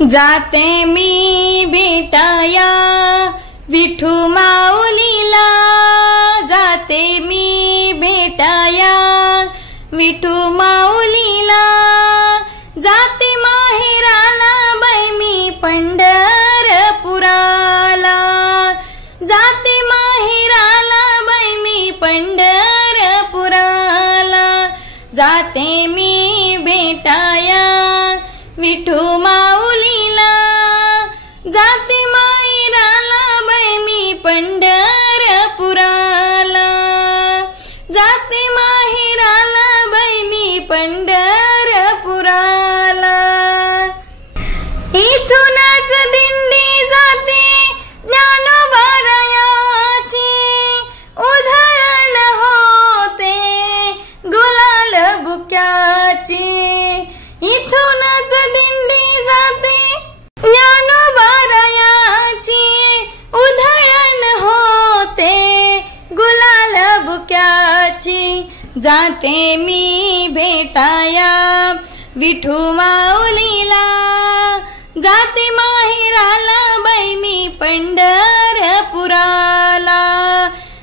जाते मी भेटाया विठू माऊलीला, जाते मी भेटाया विठू माऊलीला, जाते माहेराला बाई मी पंढरपुराला, जाते माहेराला बाई मी पंढरपुराला, जाते मी भेटाया विठू माऊलीला, जाते माहेराला बाई मी पंढरपुराला, जाते माहेराला बाई मी पंढरपुराला. इथूनच दिंडी जाते ज्ञानोबारायाची, उधळण होते गुलाल बुक्याची. इथूनच दिंडी जाते ज्ञानोबारायाची, उधळण होते गुलाल बुक्याची. जाते मी भेटाया विठू माऊलीला, जाते माहेराला बाई मी पंढरपुराला,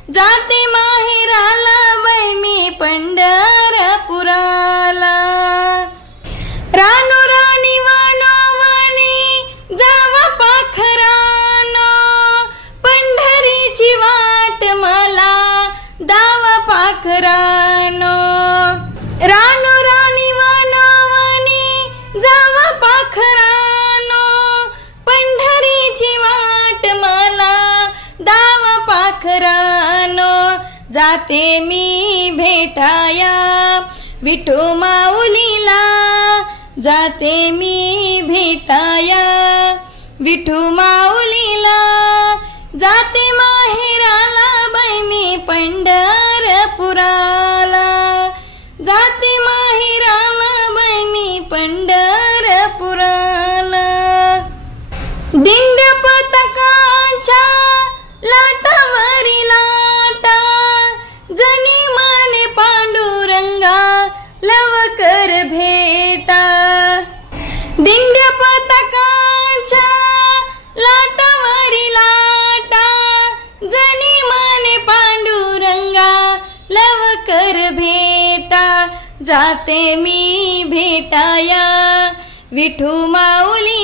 जाते माहेराला बाई मी पंढरपुराला. रानो राणी वनोवनी जावा पाखरानो, पंढरीची वाट मला दावा पाखरानो. रानो राणी वनोवनी जावा पाखरानो, पंढरीची वाट मला दावा पाखरानो. जाते मी भेटाया विठू माऊलीला, जाते मी भेटाया विठू माऊलीला, जाते माहेराला बाई मी पंढरपुराला, जाते माहेराला बाई मी पंढरपुराला. दिंड्या पताकांच्या लाटावरी लाटा, जनी माने पांडुरंगा लवकर भेटा. दिंड्या पताकांच्या लाटावरी लाटा, जनी माने पांडुरंगा लवकर भेटा. जाते मी भेटाया विठू माऊली,